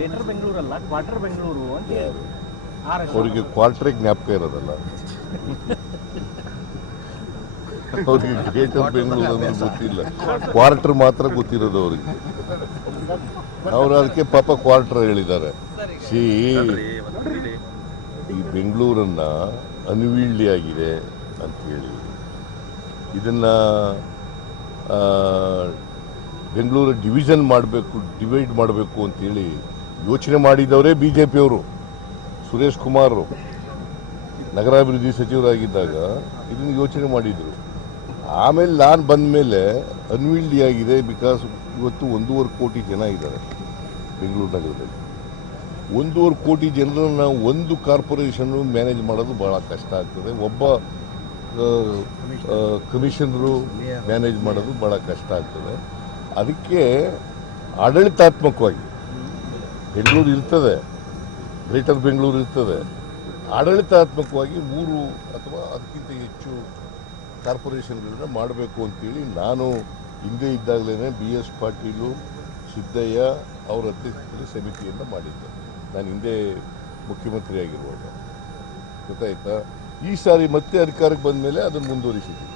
Greater ಬೆಂಗಳೂರಲ್ಲ quarter Bengaluru ಅಂತ ಹೇಳಿ ಅವರಿಗೆ ಕ್ವಾರ್ಟರ್ ಜ್ಞಾಪಕ ಇರೋದಲ್ಲ, ಅವ್ರಿಗೆ ಗ್ರೇಟರ್ ಬೆಂಗಳೂರು ಅಂದ್ರೆ ಗೊತ್ತಿಲ್ಲ, ಕ್ವಾರ್ಟರ್ ಮಾತ್ರ ಗೊತ್ತಿರೋದು ಅವ್ರಿಗೆ. ಅವ್ರು ಅದಕ್ಕೆ ಪಾಪ ಕ್ವಾರ್ಟರ್ ಹೇಳಿದ್ದಾರೆ. ಈ ಬೆಂಗಳೂರನ್ನ ಅನ್ವೀಲ್ಡಿ ಆಗಿದೆ ಅಂಥೇಳಿ ಇದನ್ನ ಬೆಂಗಳೂರು ಡಿವೈಡ್ ಮಾಡಬೇಕು ಅಂತೇಳಿ ಯೋಚನೆ ಮಾಡಿದವರೇ ಬಿಜೆಪಿಯವರು. ಸುರೇಶ್ ಕುಮಾರ್ ನಗರಾಭಿವೃದ್ಧಿ ಸಚಿವರಾಗಿದ್ದಾಗ ಇದನ್ನು ಯೋಚನೆ ಮಾಡಿದರು. ಆಮೇಲೆ ನಾನು ಬಂದ ಮೇಲೆ ಅನ್ವಿಲ್ಡಿ ಆಗಿದೆ. ಬಿಕಾಸ್ ಇವತ್ತು 1.5 ಕೋಟಿ ಜನ ಇದ್ದಾರೆ ಬೆಂಗಳೂರು ನಗರದಲ್ಲಿ. 1.5 ಕೋಟಿ ಜನರನ್ನು ಒಂದು ಕಾರ್ಪೊರೇಷನ್ ಮ್ಯಾನೇಜ್ ಮಾಡೋದು ಭಾಳ ಕಷ್ಟ ಆಗ್ತದೆ. ಒಬ್ಬ ಕಮಿಷನರು ಮ್ಯಾನೇಜ್ ಮಾಡೋದು ಭಾಳ ಕಷ್ಟ ಆಗ್ತದೆ. ಅದಕ್ಕೆ ಆಡಳಿತಾತ್ಮಕವಾಗಿ ಬೆಂಗಳೂರು ಇರ್ತದೆ, ಗ್ರೇಟರ್ ಬೆಂಗಳೂರು ಇರ್ತದೆ. ಆಡಳಿತಾತ್ಮಕವಾಗಿ 3 ಅಥವಾ ಅದಕ್ಕಿಂತ ಹೆಚ್ಚು ಕಾರ್ಪೊರೇಷನ್ಗಳನ್ನ ಮಾಡಬೇಕು ಅಂತೇಳಿ ನಾನು ಹಿಂದೆ ಇದ್ದಾಗಲೇ BS ಪಾಟೀಲು, ಸಿದ್ದಯ್ಯ ಅವರ ಅಧ್ಯಕ್ಷತೆಯಲ್ಲಿ ಸಮಿತಿಯನ್ನು ಮಾಡಿದ್ದೆ. ನಾನು ಹಿಂದೆ ಮುಖ್ಯಮಂತ್ರಿ ಆಗಿರುವಾಗ ಗೊತ್ತಾಯ್ತಾ. ಈ ಸಾರಿ ಮತ್ತೆ ಅಧಿಕಾರಕ್ಕೆ ಬಂದ ಮೇಲೆ ಅದನ್ನು ಮುಂದುವರಿಸಿದ್ದೆ.